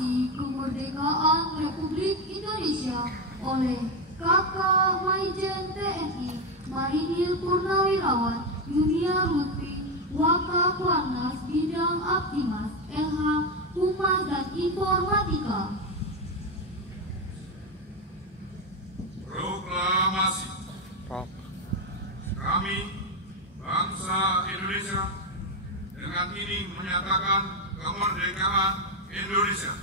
Proklamasi Kemerdekaan Republik Indonesia oleh Kakak Maijen TNI Marinir Purnawirawan Yunia Lutfi, Wakapolnas Bidang Aptimas LH Humas dan Informatika. Proklamasi. Kami, bangsa Indonesia, dengan ini menyatakan kemerdekaan Indonesia.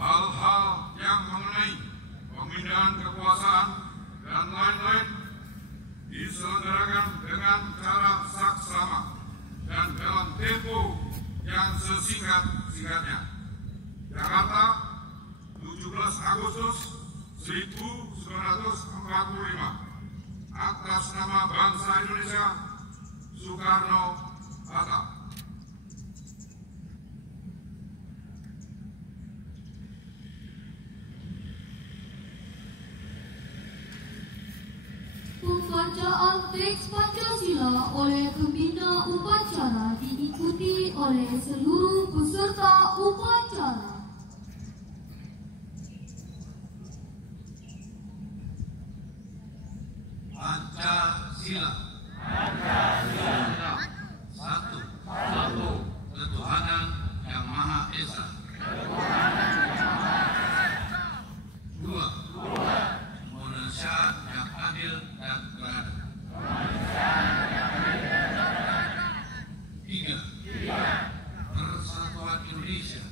Hal-hal yang mengenai pemindahan kekuasaan dan lain-lain diselenggarakan dengan cara saksama dan dalam tempo yang sesingkat-singkatnya. Jakarta, 17 Agustus 1945. Atas nama bangsa Indonesia, Soekarno-Hatta. Pembacaan teks Pancasila oleh pembina upacara diikuti oleh seluruh peserta upacara. Pancasila. Satu. Ketuhanan yang Maha Esa. Dua. Indonesia yang adil dan beradab. Tiga. Persatuan Indonesia.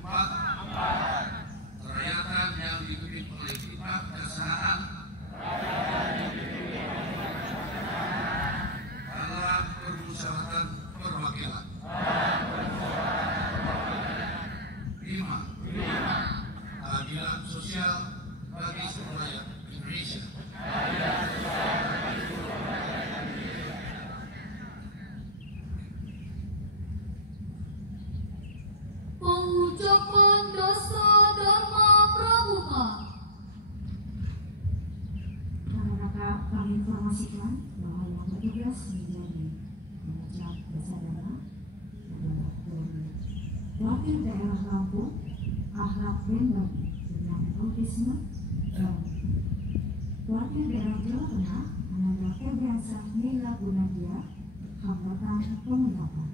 Empat. Kerakyatan yang dipimpin oleh kitab kesusahan dalam permusyawaratan perwakilan. 5. Keadilan sosial bagi seluruh rakyat Indonesia. Pengucapan dasar Dharma Pramuka. Rekan-rekan, kami informasikan bahwa yang bertugas menjadi pengucap dasar dharma adalah Wakil Daerah Lampung, Ahlak Bembagi dengan autisme, dan Wakil Daerah Jawa Tengah, Ananda Febriansa Mila Gunadia, hambatan pengungkapan.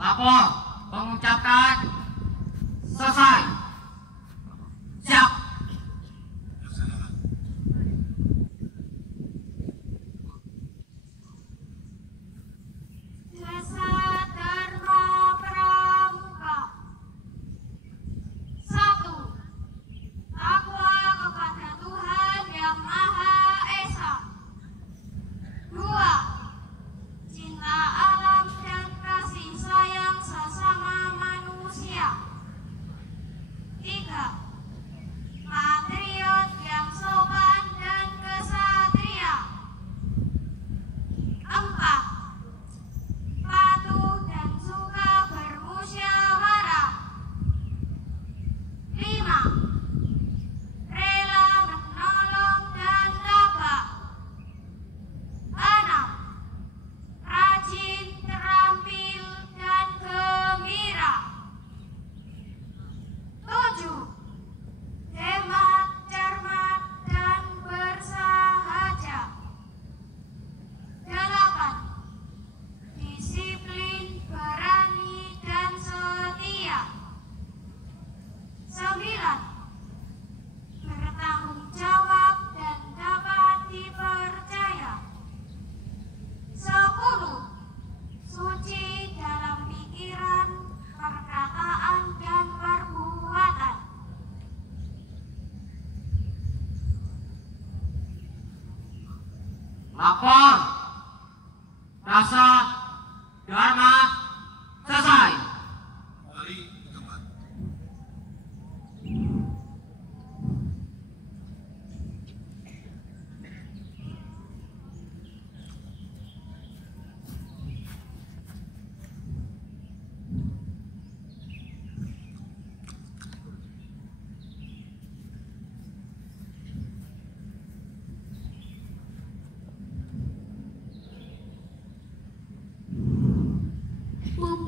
Lapor pengucapan selesai. Siap. Dasar Dharma Pramuka. 1. Takwa kepada Tuhan Yang Maha Esa. 2. Cinta alam dan kasih sayang sesama manusia. 3. Patriot yang sopan dan kesatria. 4. Patuh dan suka bermusyawarah. 5. Rela menolong dan tabah. 6. Rajin, terampil, dan gembira. 7. Hemat, cermat, dan bersahaja. 8. Disiplin, berani, dan setia. 9. Bertanggung jawab dan dapat dipercaya. 10. Suci dalam pikiran, perkataan, dan perbuatan. Lapor dasar Dharma selesai. Kembali ke tempat.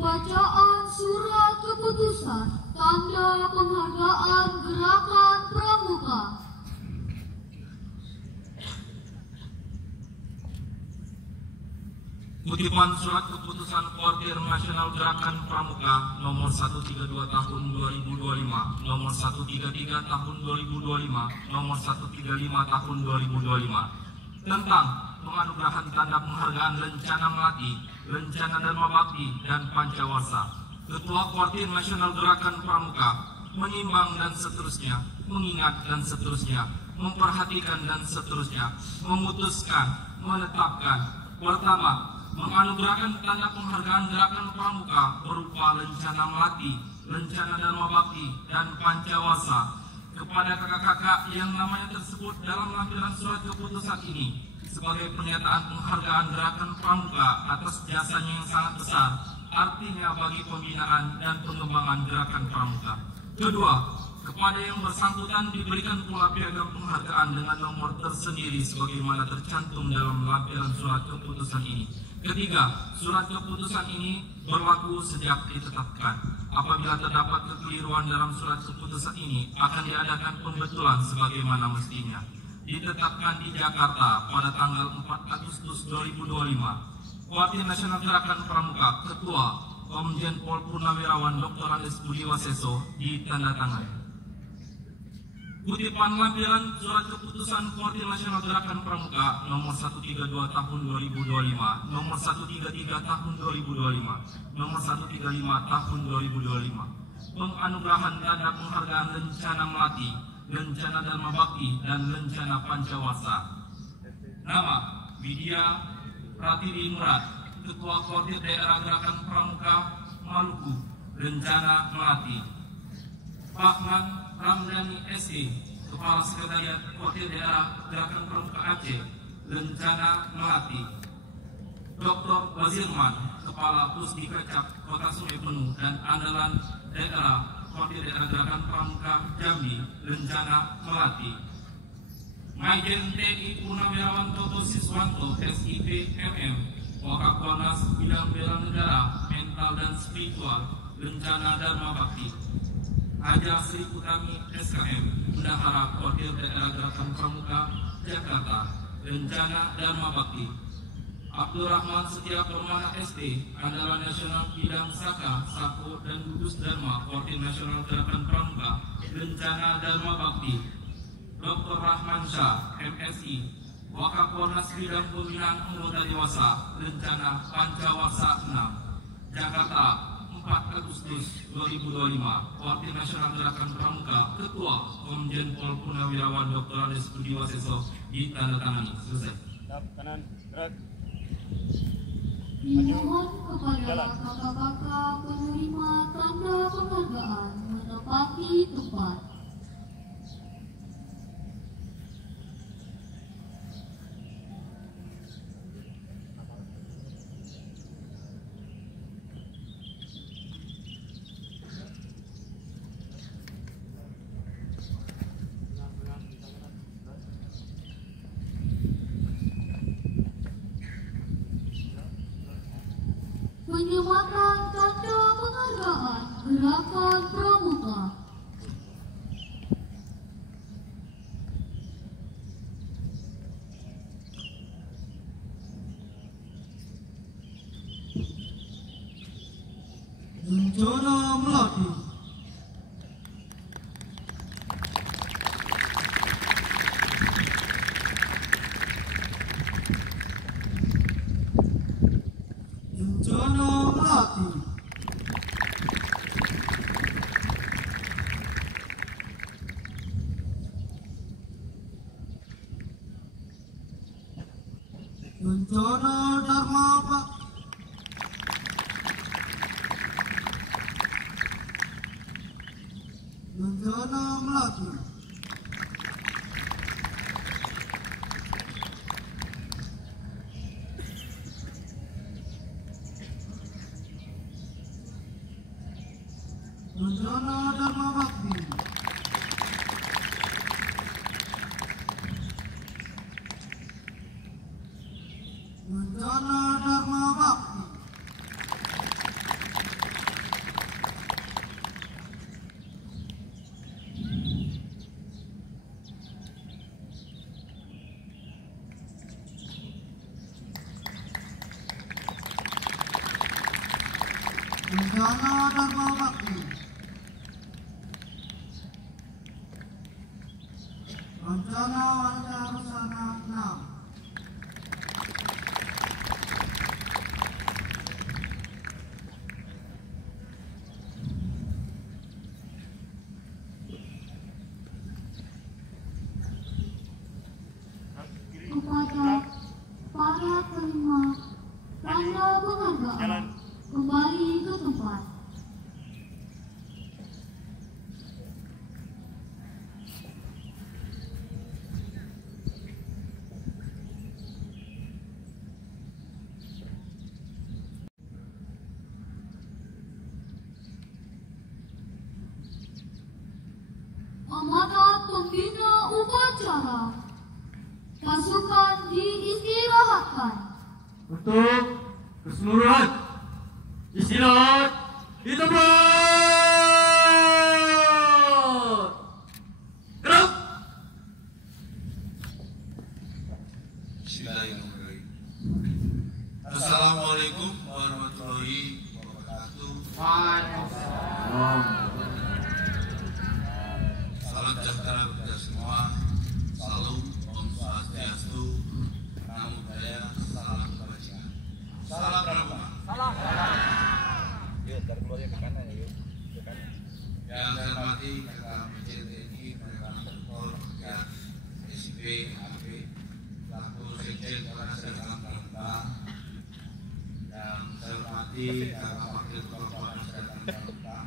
Pembacaan surat keputusan tanda penghargaan Gerakan Pramuka. Kutipan surat keputusan Koordinator Nasional Gerakan Pramuka nomor 132 tahun 2025, nomor 133 tahun 2025, nomor 135 tahun 2025 tentang penganugerahan tanda penghargaan Lencana Melati, Lencana Dharma Bakti, dan Pancawasa. Ketua Koordinator Nasional Gerakan Pramuka menimbang dan seterusnya, mengingat dan seterusnya, memperhatikan dan seterusnya, memutuskan, menetapkan. Pertama, menganugerahkan tanda penghargaan Gerakan Pramuka berupa Lencana Melati, Lencana Dharma Bakti, dan Pancawasa kepada kakak-kakak yang namanya tersebut dalam lampiran surat keputusan ini sebagai pernyataan penghargaan Gerakan Pramuka atas jasanya yang sangat besar, artinya bagi pembinaan dan pengembangan Gerakan Pramuka. Kedua, kepada yang bersangkutan diberikan pula piagam penghargaan dengan nomor tersendiri sebagaimana tercantum dalam lampiran surat keputusan ini. Ketiga, surat keputusan ini berlaku sejak ditetapkan. Apabila terdapat kekeliruan dalam surat keputusan ini, akan diadakan pembetulan sebagaimana mestinya. Ditetapkan di Jakarta pada tanggal 4 Agustus 2025. Koordinator Nasional Gerakan Pramuka, Ketua Komjen Pol Purnawirawan Dr. Andes Budiwaseso, ditandatangani. Kutipan lampiran surat keputusan Koordinator Nasional Gerakan Pramuka nomor 132 tahun 2025, nomor 133 tahun 2025, nomor 135 tahun 2025. Penganugerahan tanda penghargaan Lencana Melati, Lencana Dharma Bakti, dan Lencana Pancawasa. Nama: Widya Pratiwi Murad, Ketua Koordinator Daerah Gerakan Pramuka Maluku, Lencana Melati. Pakman Ramdhani SE, Kepala Sekretariat Koordinator Daerah Gerakan Pramuka Aceh, Lencana Melati. Dr. Wazirman, Kepala Pusdikecap Kota Sungai Penuh dan Andalan Daerah Koordinator Daerah Gerakan Pramuka Jambi, Lencana Melati. Majen TNI Purnawirawan Toto Siswanto, SIP MM, Wakapolnas Bidang Bela Negara, Mental dan Spiritual, Lencana Dharma Bakti. Haja Sri Utami SKM, Bendahara Koordinator Daerah Gerakan Pramuka Jakarta, Lencana Dharma Bakti. Abdul Rahman Setia Permana SD, Andalan Nasional Bidang Saka, Sako, dan Gugus Dharma, Koordinator Nasional Gerakan Pramuka, Lencana Dharma Bakti. Dr. Rahman Shah, MSI, Wakapolnas Bidang Pembinaan Anggota Dewasa, Lencana Pancawasa 6, Jakarta, 4 Agustus 2025. Koordinator Nasional Gerakan Pramuka, Ketua Komjen Pol Purnawirawan Dr. Andes Budiwaseso, ditandatangani. Selesai. Kanan, gerak. Dimohon kepada kakak-kakak penerima tanda penghargaan menempati tempat. Penyematan tanda penghargaan Gerakan Pramuka. Lencana Melati, Lencana Melati, Lencana Dharma Bakti, Lencana Melati, Lencana Dharma Bakti, Lencana Dharma Bakti, Rencana Dharma Bakti. Rencana Wancarasana 6. Kepada para penerima tanda penghargaan kembali ke tempat. Amanat pembina upacara. Pasukan diistirahatkan. Untuk keseluruhan istirahat di tempat. Gerak. Bismillahirrahmanirrahim. Assalamualaikum warahmatullahi wabarakatuh. Salam sejahtera kepada semua. Salam Om Swastiastu, Namo Buddhaya, salam kebajikan. Salam Pramuka. Yuk, taruh keluarnya ke kanan ya, yuk. Ke kanan. Yang saya hormati Kakak Major TNI, Mereka Doktor, ya, SP, AP, Laku Sekjen Polres Dagang Pramuka. Yang saya hormati Kakak Wakil Ketua Polres Dagang Pramuka.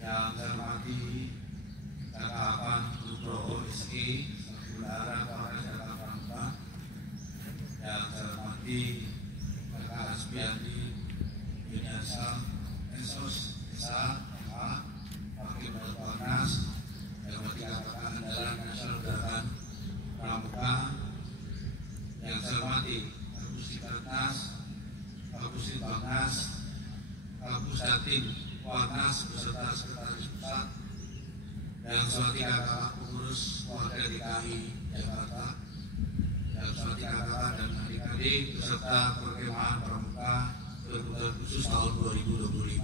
Yang saya hormati Kakak Afan Nugroho SI, Bendahara Polres Dagang Pramuka. Yang saya hormati Kakak Asbiandi Yunasa Ensos Desa Wakil Polres, yang hormati Kakak Andalan Nasional Dagang Pramuka. Yang saya hormati Kapus Ditlantas, Kapus Ditlantas, Kapus Datin Warnas beserta Sekretaris Pusat. Yang saya hormati Kakak Pengurus Keluarga DKI Jakarta. Yang saya hormati kakak dan adik-adik beserta perkemahan Pramuka berkebutuhan khusus tahun 2025.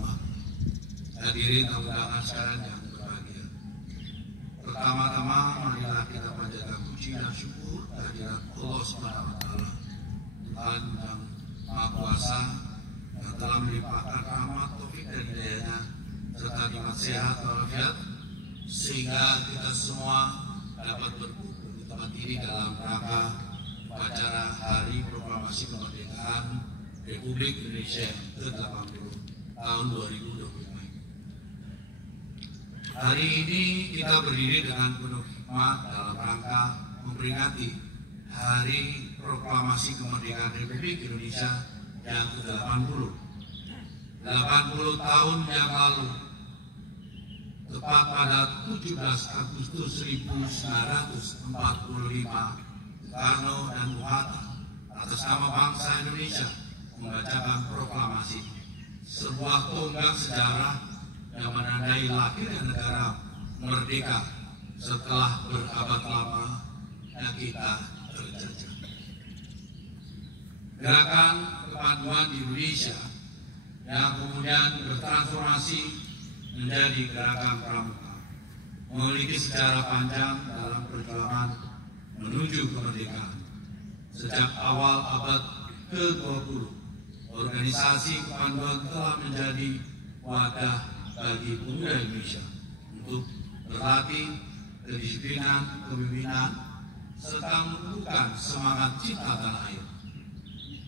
Hadirin undangan sekalian yang berbahagia. Pertama-tama marilah kita panjatkan puji dan syukur kehadirat Allah SWT, Tuhan yang Maha Kuasa, yang telah melimpahkan rahmat, taufik dan hidayahnya serta nikmat sehat walafiat, sehingga kita semua dapat berkumpul di tempat ini dalam rangka upacara Hari Proklamasi Kemerdekaan Republik Indonesia ke-80 tahun 2025. Hari ini kita berdiri dengan penuh hikmat dalam rangka memperingati Hari Proklamasi Kemerdekaan Republik Indonesia yang ke-80. 80 tahun yang lalu, tepat pada 17 Agustus 1945, Soekarno dan Bung Hatta atas nama bangsa Indonesia membacakan proklamasi, sebuah tonggak sejarah yang menandai lahirnya negara merdeka setelah berabad lama yang kita terjajah. Gerakan kepaduan di Indonesia yang kemudian bertransformasi menjadi gerakan Pramuka memiliki sejarah panjang dalam perjuangan menuju kemerdekaan. Sejak awal abad ke-20, organisasi kepanduan telah menjadi wadah bagi pemuda Indonesia untuk berlatih kedisiplinan, kepemimpinan, serta menumbuhkan semangat cinta tanah air.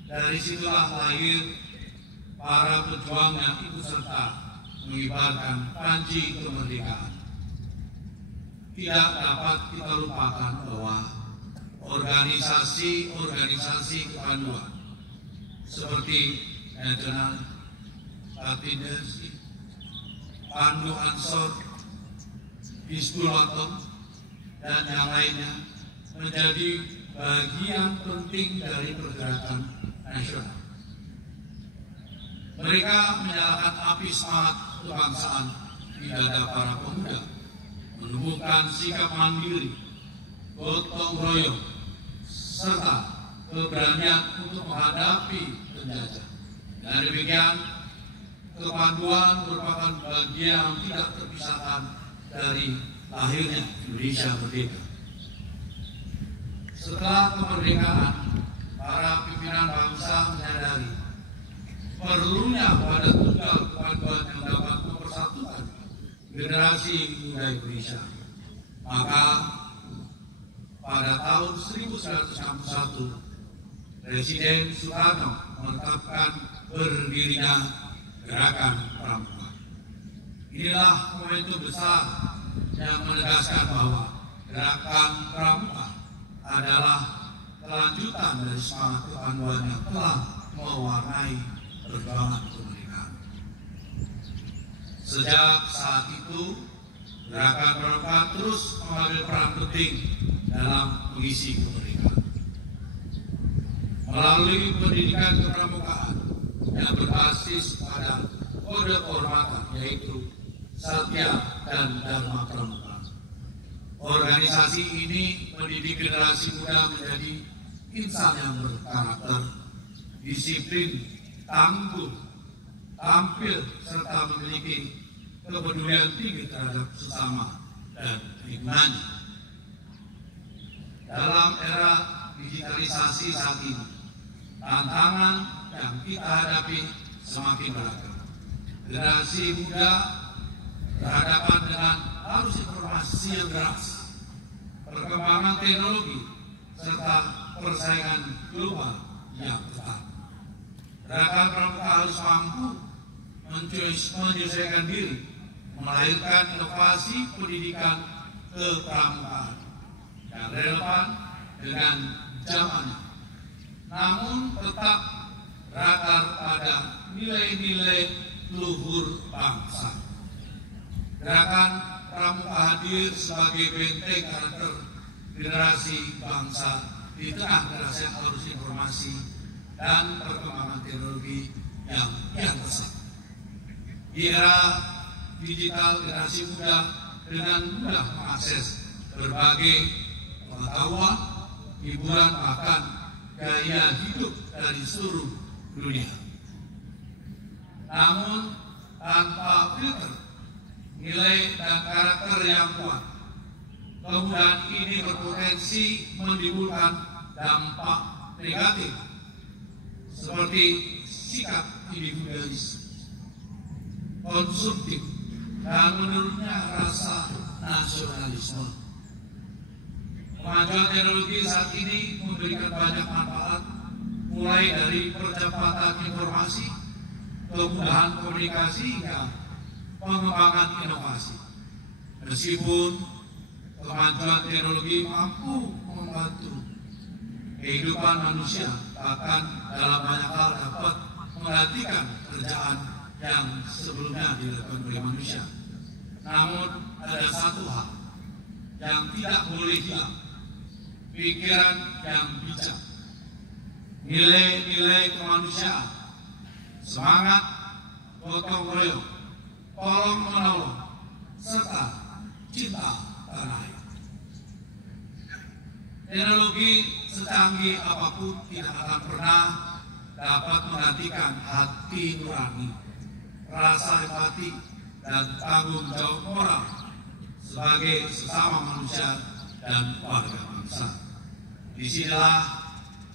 Dari situlah lahir para pejuang yang ikut serta mengibarkan panji kemerdekaan. Tidak dapat kita lupakan bahwa organisasi-organisasi kepanduan seperti National Happiness, Pandu Ansor, Hizbul Waton, dan yang lainnya menjadi bagian penting dari pergerakan nasional. Mereka menyalakan api semangat kebangsaan di dada para pemuda, menumbuhkan sikap mandiri, gotong royong, serta keberanian untuk menghadapi penjajah. Dan demikian, kepanduan merupakan bagian yang tidak terpisahkan dari lahirnya Indonesia merdeka. Setelah kemerdekaan, para pimpinan bangsa menyadari perlunya pada tunggal kepanduan yang dapat mempersatukan generasi muda Indonesia. Maka pada tahun 1961, Presiden Soekarno menetapkan berdirinya Gerakan Pramuka. Inilah momentum besar yang menegaskan bahwa Gerakan Pramuka adalah kelanjutan dari semangat kepanduan yang telah mewarnai perjuangan kemerdekaan. Sejak saat itu, Gerakan Pramuka terus mengambil peran penting dalam mengisi kemerdekaan. Melalui pendidikan kepramukaan yang berbasis pada kode kehormatan, yaitu Satya dan Dharma Pramuka. Organisasi ini mendidik generasi muda menjadi insan yang berkarakter, disiplin, tangguh, tampil, serta memiliki kepedulian tinggi terhadap sesama dan lingkungannya. Dalam era digitalisasi saat ini, tantangan yang kita hadapi semakin beragam. Generasi muda berhadapan dengan arus informasi yang deras, perkembangan teknologi, serta persaingan global yang ketat. Gerakan Pramuka harus mampu menyesuaikan diri, melahirkan inovasi pendidikan kepramukaan yang relevan dengan zamannya, namun tetap berakar pada nilai-nilai luhur bangsa. Gerakan Pramuka hadir sebagai benteng karakter generasi bangsa di tengah derasnya arus informasi dan perkembangan teknologi yang kian pesat. Di era digital, generasi muda dengan mudah mengakses berbagai pengetahuan, hiburan, bahkan gaya hidup dari seluruh dunia. Namun tanpa filter, nilai dan karakter yang kuat, kemudahan ini berpotensi menimbulkan dampak negatif seperti sikap individualis, konsumtif, dan menurunnya rasa nasionalisme. Kemajuan teknologi saat ini memberikan banyak manfaat, mulai dari percepatan informasi, kemudahan komunikasi, hingga pengembangan inovasi. Meskipun kemajuan teknologi mampu membantu kehidupan manusia, bahkan dalam banyak hal dapat menggantikan kerjaan yang sebelumnya dilakukan oleh manusia. Namun ada satu hal yang tidak boleh hilang: pikiran yang bijak, nilai-nilai kemanusiaan, semangat gotong royong, tolong menolong, serta cinta tanah air. Teknologi secanggih apapun tidak akan pernah dapat menggantikan hati nurani, rasa empati, dan tanggung jawab moral sebagai sesama manusia dan warga bangsa. Disinilah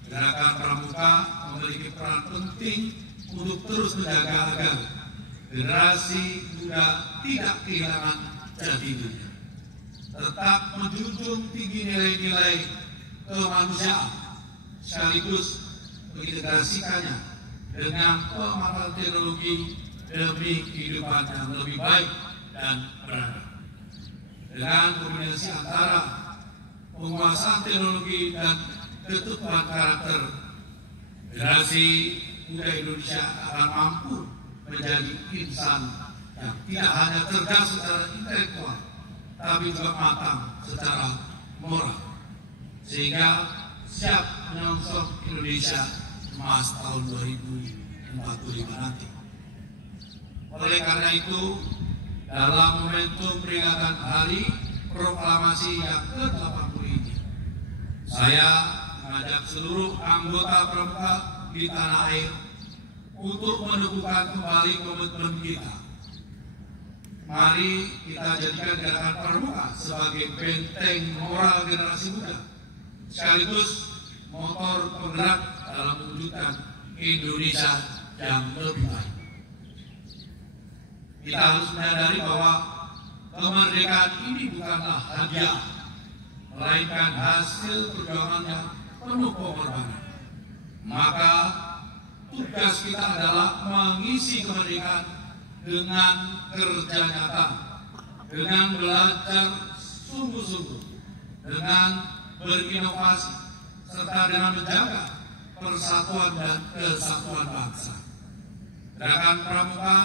Gerakan Pramuka memiliki peran penting untuk terus menjaga agar generasi muda tidak kehilangan jati dirinya, tetap menjunjung tinggi nilai-nilai kemanusiaan, sekaligus mengintegrasikannya dengan pemanfaatan teknologi demi kehidupan yang lebih baik dan beradab. Dengan kombinasi antara penguasaan teknologi dan keteguhan karakter, generasi muda Indonesia akan mampu menjadi insan yang tidak hanya cerdas secara intelektual, tapi juga matang secara moral, sehingga siap menyongsong Indonesia emas tahun 2045 nanti. Oleh karena itu, dalam momentum peringatan Hari Proklamasi yang ke-80 ini, saya mengajak seluruh anggota Pramuka di tanah air untuk meneguhkan kembali komitmen kita. Mari kita jadikan Gerakan Pramuka sebagai benteng moral generasi muda, sekaligus motor penggerak dalam mewujudkan Indonesia yang lebih baik. Kita harus menyadari bahwa kemerdekaan ini bukanlah hadiah, melainkan hasil perjuangan yang penuh pengorbanan. Maka tugas kita adalah mengisi kemerdekaan dengan kerja nyata, dengan belajar sungguh-sungguh, dengan berinovasi, serta dengan menjaga persatuan dan kesatuan bangsa. Gerakan Pramuka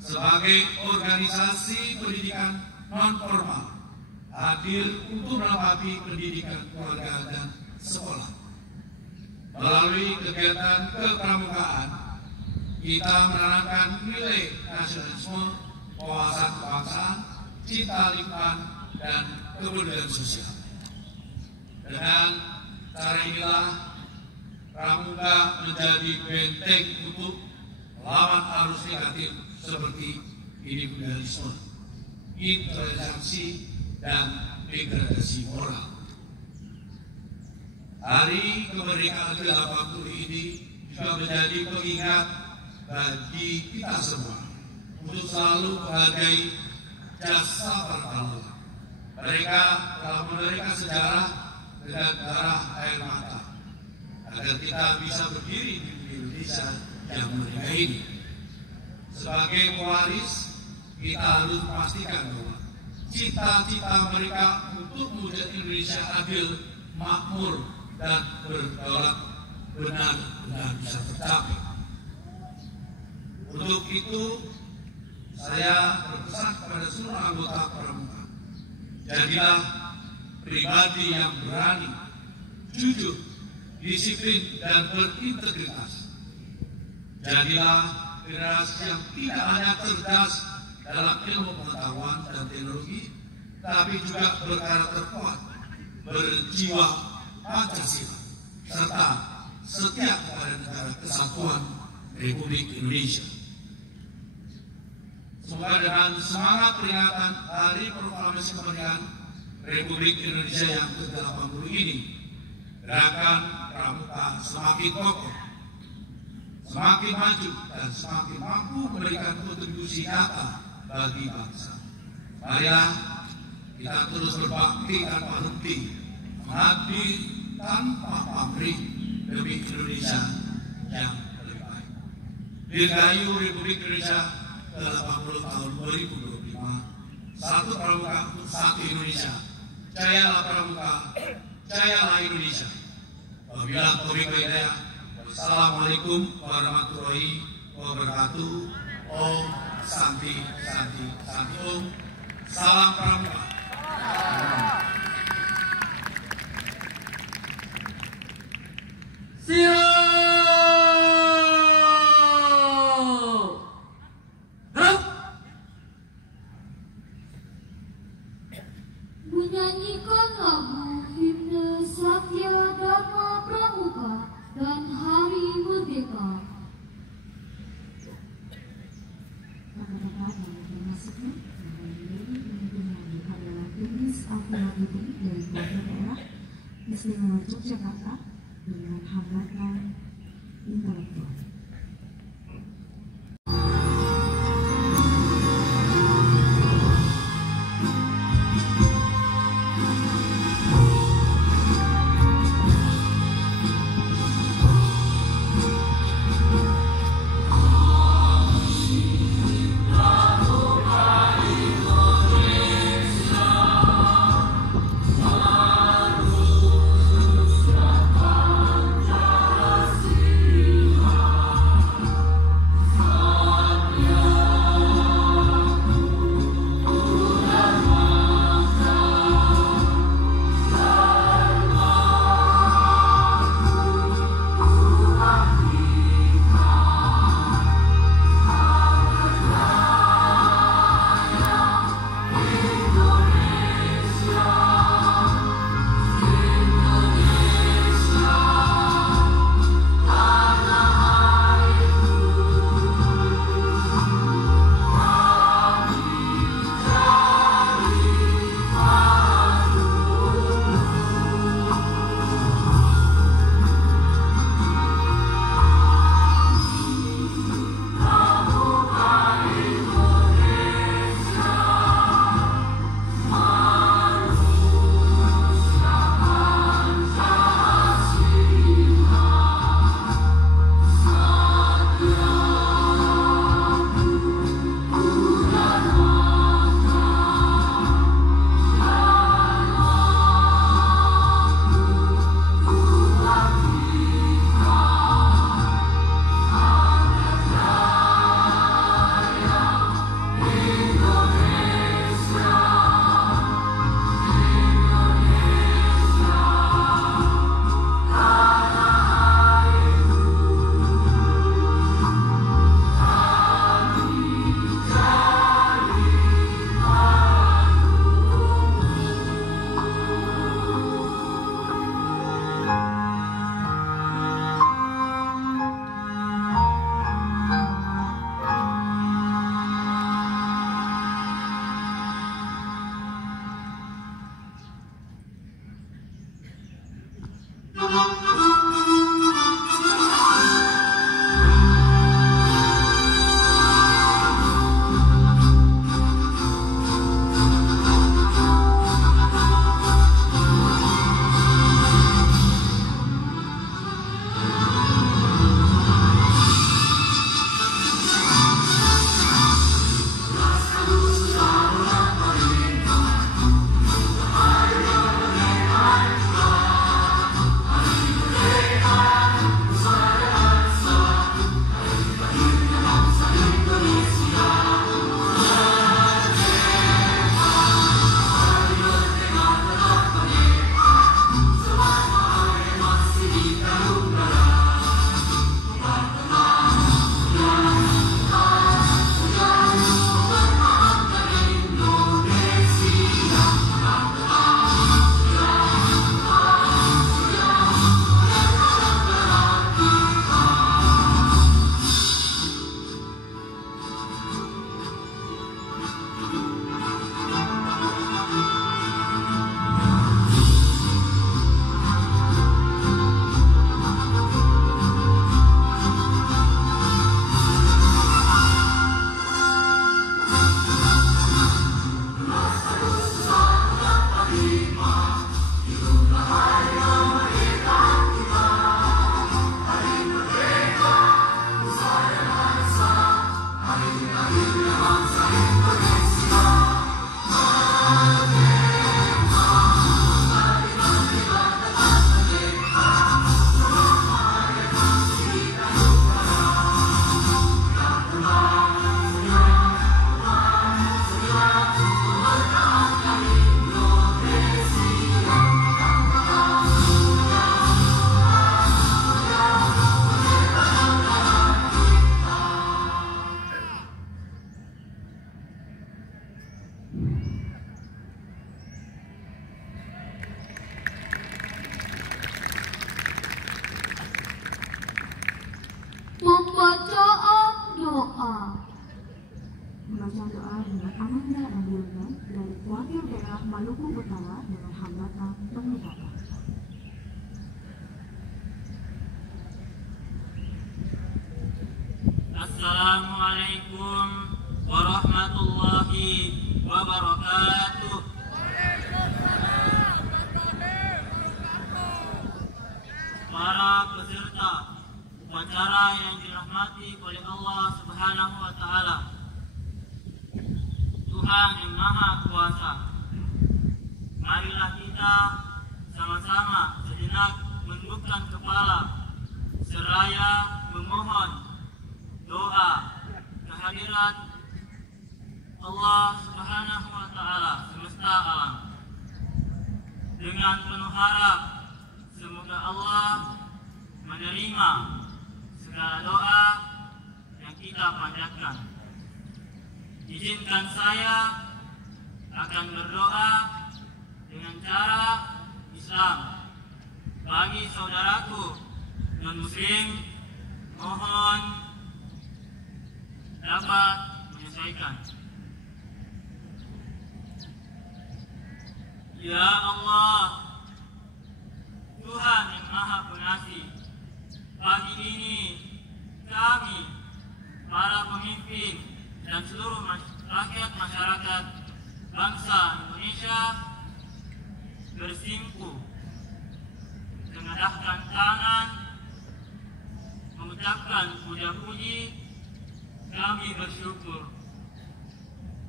sebagai organisasi pendidikan non-formal hadir untuk melengkapi pendidikan keluarga dan sekolah. Melalui kegiatan kepramukaan, kita menanamkan nilai nasionalisme, wawasan kebangsaan, cinta lingkungan, dan kepedulian sosial. Dengan cara inilah Pramuka menjadi benteng untuk melawan arus negatif seperti individualisme, intoleransi, dan degradasi moral. Hari kemerdekaan ke-80 ini juga menjadi pengingat bagi kita semua untuk selalu menghargai jasa para pahlawan. Mereka telah menerima sejarah dengan darah air mata agar kita bisa berdiri di Indonesia yang merdeka ini. Sebagai pewaris, kita harus memastikan bahwa cita-cita mereka untuk mewujudkan Indonesia adil, makmur, dan berdaulat benar-benar bisa tercapai. Untuk itu, saya berpesan kepada seluruh anggota Pramuka, jadilah pribadi yang berani, jujur, disiplin, dan berintegritas. Jadilah generasi yang tidak hanya cerdas dalam ilmu pengetahuan dan teknologi, tapi juga berkarakter kuat, berjiwa Pancasila, serta setia kepada negara kesatuan Republik Indonesia. Semoga dengan semangat peringatan Hari Proklamasi Kemerdekaan Republik Indonesia yang ke-80 ini, Gerakan Pramuka semakin kokoh, semakin maju, dan semakin mampu memberikan kontribusi nyata bagi bangsa. Marilah kita terus berbakti tanpa henti, mengabdi tanpa pamrih demi Indonesia yang lebih baik. Dirgahayu Republik Indonesia ke-80 tahun 2025. Satu Pramuka untuk satu Indonesia. Jayalah Pramuka, jayalah Indonesia. Wabillahi taufiq wal hidayah. Wassalamualaikum warahmatullahi wabarakatuh. Om Santi Santi Santi Om. Salam Pramuka. Siap! Gerak! Menyanyikan lagu himne Satya Dharma Pramuka dan Hari Merdeka. Rekan-rekan yang informasikan bahwa ini mengunjungi adalah Tunis Afiabuddin dari Keluarga Daerah Istimewa Yogyakarta dengan hambatan intelektual. Indonesia dengan Amanda Andilgan dari Wakil Daerah Maluku Utara dengan hambatan pengetahuan. Assalamualaikum warahmatullahi wabarakatuh. Para peserta upacara yang dirahmati oleh Allah Subhanahu wa Ta'ala, Tuhan yang Maha Kuasa, marilah kita sama-sama sejenak menundukkan kepala seraya memohon doa kehadiran Allah Subhanahu wa Ta'ala semesta alam, dengan penuh harap semoga Allah menerima segala doa yang kita panjatkan. Izinkan saya akan berdoa dengan cara Islam bagi saudaraku non-muslim. Mohon dapat menyesuaikan. Ya Allah, Tuhan yang Maha Pengasih, pagi ini kami, para pemimpin dan seluruh rakyat masyarakat bangsa Indonesia bersimpuh, mengadahkan tangan, mengucapkan puja-puji. Kami bersyukur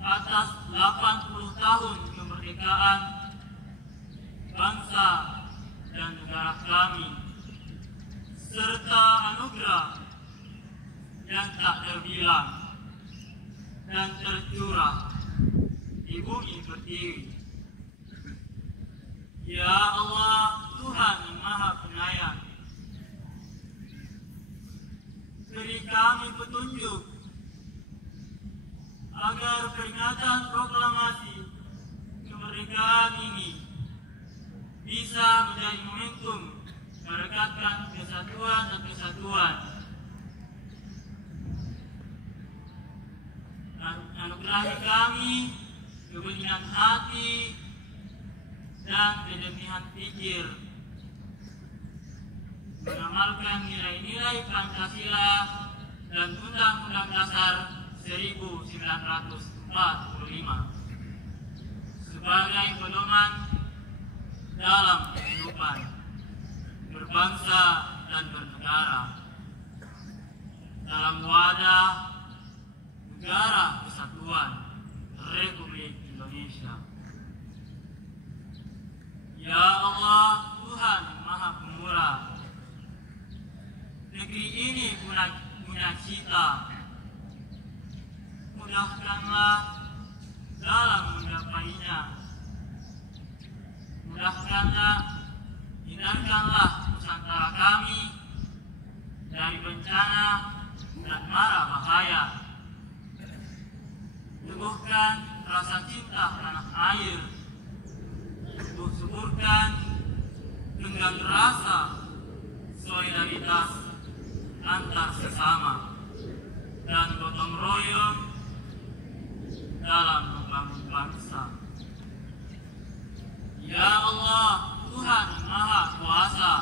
atas 80 tahun kemerdekaan bangsa dan negara kami, serta anugerah yang tak terbilang dan tercurah di bumi pertiwi. Ya Allah, Tuhan yang Maha Penyayang, beri kami petunjuk agar peringatan proklamasi kemerdekaan ini bisa menjadi momentum merekatkan kesatuan dan kesatuan. Anugerahi kami kebeningan hati dan kejernihan pikir, mengamalkan nilai-nilai Pancasila dan Undang-Undang Dasar 1945 sebagai pedoman dalam kehidupan berbangsa dan bernegara dalam wadah Negara Kesatuan Republik Indonesia. Ya Allah, Tuhan yang Maha Pemurah, negeri ini punya cita. Mudahkanlah dalam menggapainya. Mudahkanlah, hindarkanlah Nusantara kami dari bencana dan mara bahaya. Teguhkan rasa cinta tanah air. Suburkan dengan rasa solidaritas antar sesama dan gotong royong dalam membangun bangsa. Ya Allah, Tuhan yang Maha Kuasa,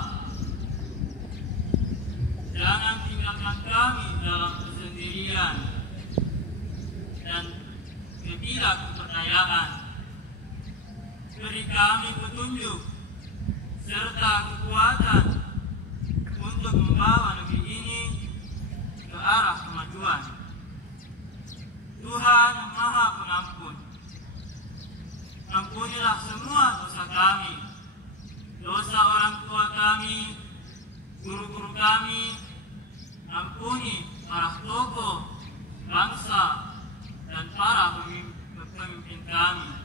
jangan tinggalkan kami dalam kesendirian dan ketidakberdayaan. Beri kami petunjuk serta kekuatan untuk membawa negeri ini ke arah kemajuan. Tuhan yang Maha Pengampun, ampunilah semua dosa kami, dosa orang tua kami, guru-guru kami. Ampuni para tokoh bangsa dan para pemimpin kami.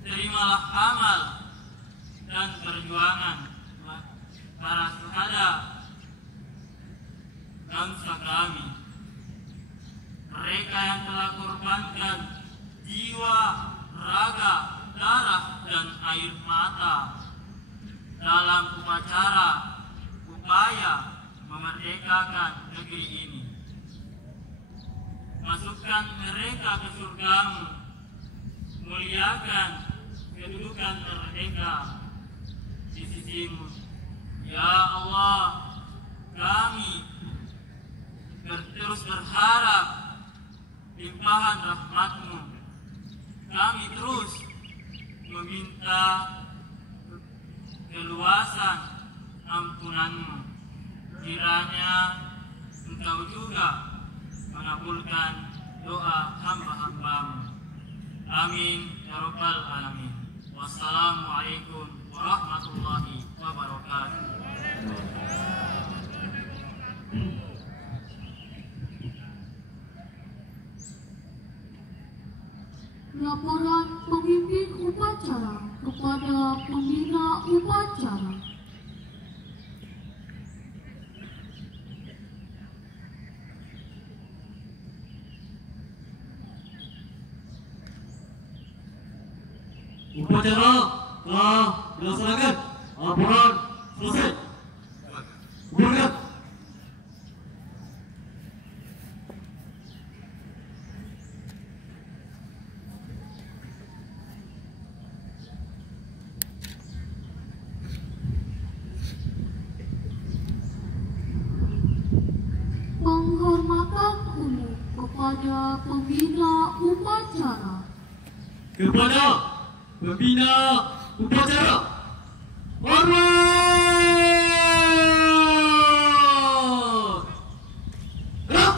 Terimalah amal dan perjuangan para syuhada bangsa kami, mereka yang telah korbankan jiwa, raga, darah, dan air mata dalam upaya memerdekakan negeri ini. masukkan mereka ke surga-Mu, muliakan kedudukan mereka di sisi-Mu. Ya Allah, kami terus berharap limpahan rahmat-Mu. Kami terus meminta keluasan ampunan-Mu. Kiranya Engkau juga mengabulkan doa hamba-hamba-Mu. Amin ya rabbal alamin. Wassalamualaikum warahmatullahi wabarakatuh. Laporan pemimpin upacara kepada pembina upacara. Upacara telah dilaksanakan. Laporan selesai. Bubarkan. Penghormatan umum kepada pembina upacara. Kepada pembina upacara. Hormat! Gerak!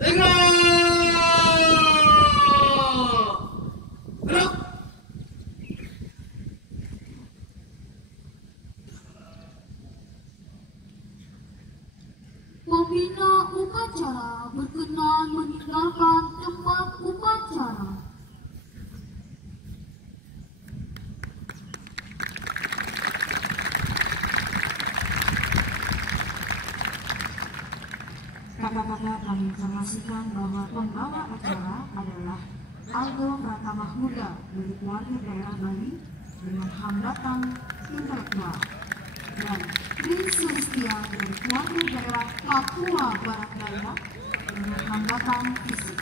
Tegak! Gerak! Pembina upacara berkenan meninggalkan tempat upacara. Kakak-kakak kami informasikan bahwa pembawa acara adalah Aldo Pratamahmuda dari keluarga daerah Bali dengan hambatan intelektual dan Prince Sulistian dari keluarga daerah Papua Barat Daya dengan hambatan fisik.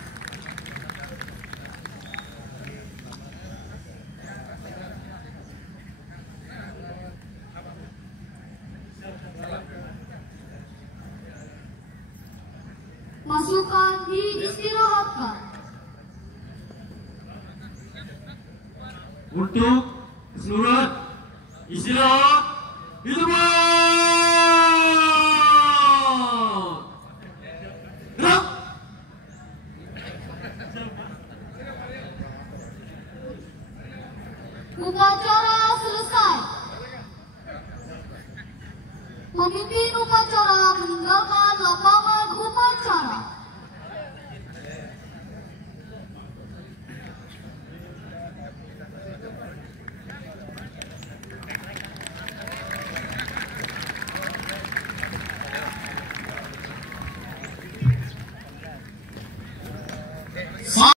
Pasukan diistirahatkan. Untuk keseluruhan istirahat di tempat. Gerak! Upacara selesai. Pemimpin upacara meninggalkan lapangan